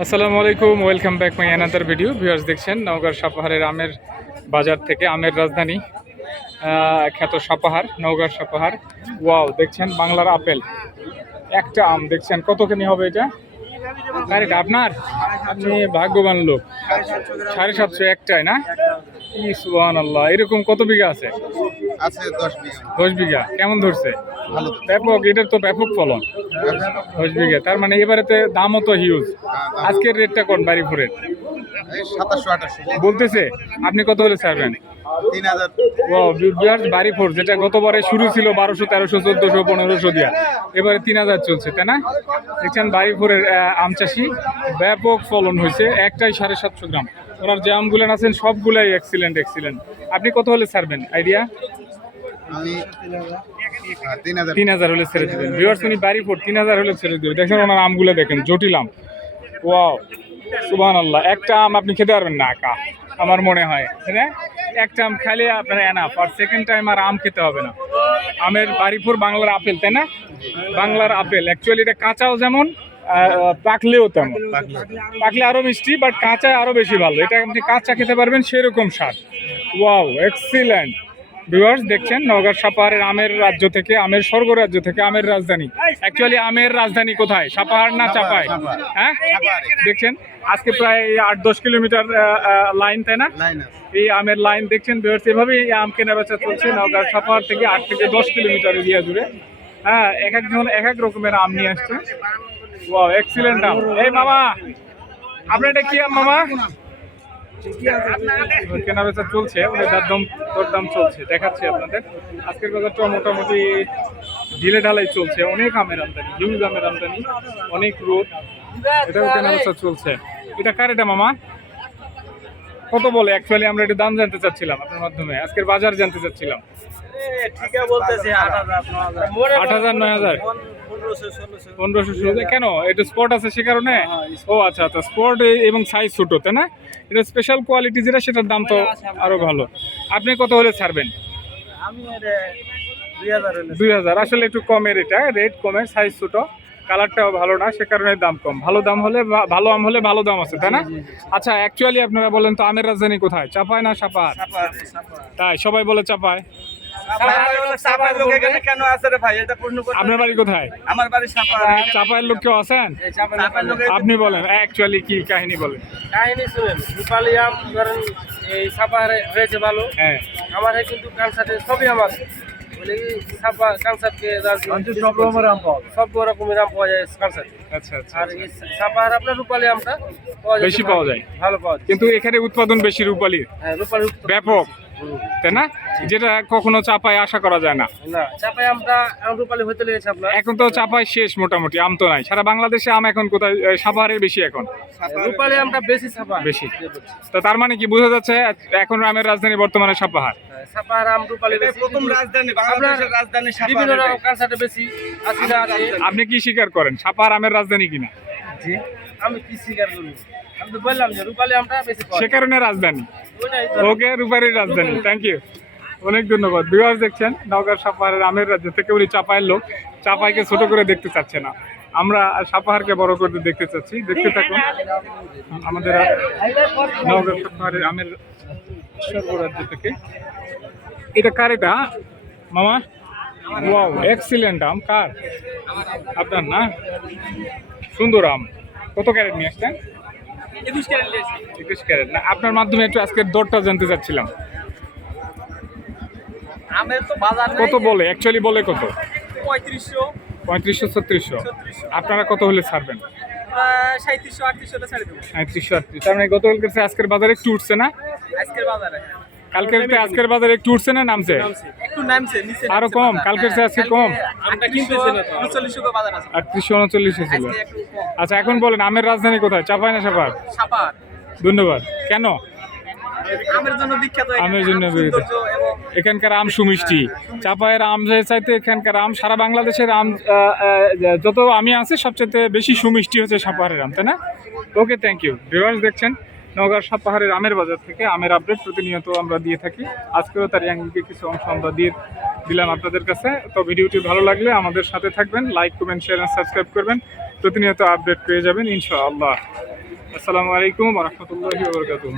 আসসালামু আলাইকুম, welcome back my another video. Viewers, দেখছেন নওগাঁর সাপাহারের আমের বাজার থেকে, আমের রাজধানী খ্যাত সাপাহার, নওগাঁর সাপাহার। ওয়াও, দেখছেন বাংলার আপেল। একটা আম দেখছেন কত কেনি হবে এটা? এটা আপনার, আপনি ভাগ্যবান লোক। 750 একটাই না? সুবহানাল্লাহ। এরকম কত বিঘা আছে? আছে 10 বিঘা। 10 বিঘা। কেমন ধরছে? ভালো। ব্যাপক, এটার তো ব্যাপক ফলন। 10 বিঘা, তার মানে এবারেতে দামও তো হিউজ। আজকের রেটটা কোন বাড়িপুরের? এই 2700-2800 বলতেছে। আপনি কত হলে ছাড়বেন? 3000। ও বিয়ার্স, বাড়িপুর যেটা গতবারে শুরু ছিল 1200, 1300, 1400, 1500 দিয়া, এবারে 3000 চলছে, তাই না? দেখছেন বাড়িপুরের আম চাষি, ব্যাপক ফলন হয়েছে। একটাই 750 গ্রাম। ওনার যে আমগুলো আছেন সবগুলাই এক্সিলেন্ট। আপনি কত হলে ছাড়বেন আইডিয়া? আমি 3000। 3000 হলে ছেড়ে দেবেন। ভিউয়ার্স, উনি বাড়িপুর 3000 হলে ছেড়ে দেবেন। দেখেন ওনার আমগুলো, দেখেন জটিল আম। ওয়াও, সুবহানাল্লাহ। একটা আম আপনি খেতে পারবেন না একা, আমার মনে হয়, তাই না? একটা আম খাইলে আপনার এনাফ, আর সেকেন্ড টাইম আর আম খেতে হবে না। আমের বাড়িপুর বাংলার আপেল, তাই না? বাংলার আপেল অ্যাকচুয়ালি এটা কাঁচাও যেমন, পাকলেও তেমন। পাকলে আরো মিষ্টি, বাট কাঁচায় আরো বেশি ভালো। এটা আপনি কাঁচা খেতে পারবেন, সেরকম স্বাদ। Wow, excellent. ভিউয়ার্স, দেখছেন নওগাঁর সাপাহারের আমের রাজ্য থেকে, আমের স্বর্গরাজ্য থেকে, আমের রাজধানী। অ্যাকচুয়ালি আমের রাজধানী কোথায়? সাপাহার না চাপায়? হ্যাঁ, দেখছেন আজকে প্রায় 8-10 কিলোমিটার লাইন, তাই না? এই আমের লাইন দেখছেন ভিউয়ার্স। এভাবেই এই আম কেনা বেচা চলছে নওগাঁর সাপাহার থেকে 8 থেকে 10 কিলোমিটার এরিয়া জুড়ে। হ্যাঁ, এক একজন এক এক রকমের আম নিয়ে আসছে। ওয়াও, এক্সিলেন্ট আম। এই মামা, আপনার এটা কি আম মামা? কেনা বেচা চলছে, দরদাম চলছে, দেখাচ্ছি আপনাদের। আজকের বাজারটা মোটামুটি ঢিলে ঢালাই চলছে। অনেক আমের আমদানি, হিউজ আমের আমদানি, অনেক রোদ। এটাও কেনা বেচা চলছে। এটা কার এটা মামা? কত বলে? অ্যাকচুয়ালি আমরা একটু দাম জানতে চাচ্ছিলাম আপনার মাধ্যমে, আজকের বাজার জানতে চাচ্ছিলাম। 8,000, 9,000, 1500। কেন? এটা স্পট আছে সে কারণে? ও আচ্ছা, স্পট এবং সাইজ ছোট, তাই না? এটা স্পেশাল কোয়ালিটি যেটা, সেটার দাম তো আরো ভালো। আপনি কত হলে ছাড়বেন? 2000। আসলে একটু কমের, এটা রেট কমের, সাইজ ছোট, কালারটাও ভালো না, সে কারণে দাম কম। ভালো দাম হলে, ভালো আম হলে ভালো দাম আছে, তাই না? আচ্ছা, অ্যাকচুয়ালি আপনারা বলেন তো, আমের রাজধানী কোথায়? চাপায় না সাপাহার? তাই সবাই বলে চাপায়। আপনার বাড়ি কোথায়? আমার বাড়ি সাপাহার। চাপায়ের লোক কেউ আছেন? আপনি বলেন অ্যাকচুয়ালি কি কাহিনী বলেন। কাহিনী শুনেন, রূপালী আম ধরেন এই সাপাহারে হয়েছে ভালো। হ্যাঁ, আমার কিন্তু কালসাটে সবই আম আছে। বলে কি সাপা কালসাটকে সব রকমের আম পাওয়া যায় কালসাটে। আচ্ছা। আর এই সাপাহার আপনার রূপালী আমটা বেশি পাওয়া যায়, ভালো পাওয়া যায়। কিন্তু এখানে উৎপাদন বেশি রূপালীর, হ্যাঁ, রূপালী ব্যাপক, তাই না? যেটা কখনো চাপায় আশা করা যায় না। না, চাপাই আমটা রূপালী হতে লেগেছে আপনার। এখন তো চাপায় শেষ, মোটামুটি আম তো নাই সারা বাংলাদেশে। আম এখন কোথায়? সাপাহারে বেশি এখন, রূপালী আমটা বেশি ছাপা বেশি। তো তার মানে কি বোঝা যাচ্ছে এখন আমের রাজধানী বর্তমানে সাপাহার? সাপাহার আম রূপালী প্রথম রাজধানী, বাংলাদেশের রাজধানী বিভিন্ন সাপাহার। রকম কালসাটে বেশি আছে। আপনি কি স্বীকার করেন সাপাহার আমের রাজধানী কিনা? জি, আমি কি স্বীকার করি? আমি তো বললাম যে রূপালী আমটা বেশি পাওয়া সে যায়। কারণে রাজধানী। ওইটাই তো। ওকে, রূপালীর রাজধানী। থ্যাংক ইউ, অনেক ধন্যবাদ। ভিউয়ার্স, দেখছেন নওগাঁর সাপাহারের আমের রাজ্য থেকে উনি চাপায়ের লোক। চাপাইকে ছোট করে দেখতে চাচ্ছে না, আমরা সাপাহারকে বড় করে দেখতে চাচ্ছি। দেখতে থাকুন আমাদের নওগাঁর সাপাহারের আমের সর্বরাজ্য থেকে। এটা কার এটা মামা? ওয়াও, এক্সিলেন্ট আম। কার? আপনার না? সুন্দর আম। কত ক্যারেট নিয়ে আসছেন? 21 ক্যারেট না? আপনার মাধ্যমে একটু আজকের দরটা জানতে চাচ্ছিলাম। আমের তো বাজার নাই। কত বলে? অ্যাকচুয়ালি বলে কত? 3500, 3500, 3600। আপনারা কত হলে ছাড়বেন? 3700, 3800 হলে ছেড়ে দেবো 3700, 3800। তার মানে গতকালকে আজকের বাজারে একটু উঠছে না? আজকের বাজারে। কালকের আজকের বাজারে একটু উঠছে না নামছে? একটু নামছে, নিচে আরো কম? কালকের চেয়ে আজকে কম? আমরা কিনতেছি না তো। 3900 টাকা বাজার আছে। 3800, 3900 ছিল। আজকে একটু কম। আচ্ছা, এখন বলেন আমের রাজধানী কোথায়? চাপায় না সাপাহার? সাপাহার ধন্যবাদ। কেন? আমের জন্য বিখ্যাত। আমের জন্য বিখ্যাত। এবং এখানকার আম সুমিষ্টি। চাপায়ের আম চাইতে এখানকার আম, সারা বাংলাদেশের আম যত আমি আছে সবচেয়ে বেশি সুমিষ্টি হচ্ছে সাপাহারের আম, তাই না? ওকে, থ্যাংক ইউ। ভিউয়ার্স, দেখছেন নওগাঁর সাপাহারের আমের বাজার থেকে আমের আপডেট প্রতিনিয়ত আমরা দিয়ে থাকি। আজকেও তার ইয়াংকে কিছু অংশ আমরা দিলাম আপনাদের কাছে। তো ভিডিওটি ভালো লাগলে আমাদের সাথে থাকবেন, লাইক, কমেন্ট, শেয়ার, সাবস্ক্রাইব করবেন। প্রতিনিয়ত আপডেট পেয়ে যাবেন ইনশাআল্লাহ। আসসালামু আলাইকুম ওয়া রাহমাতুল্লাহি ওয়া বারাকাতুহু।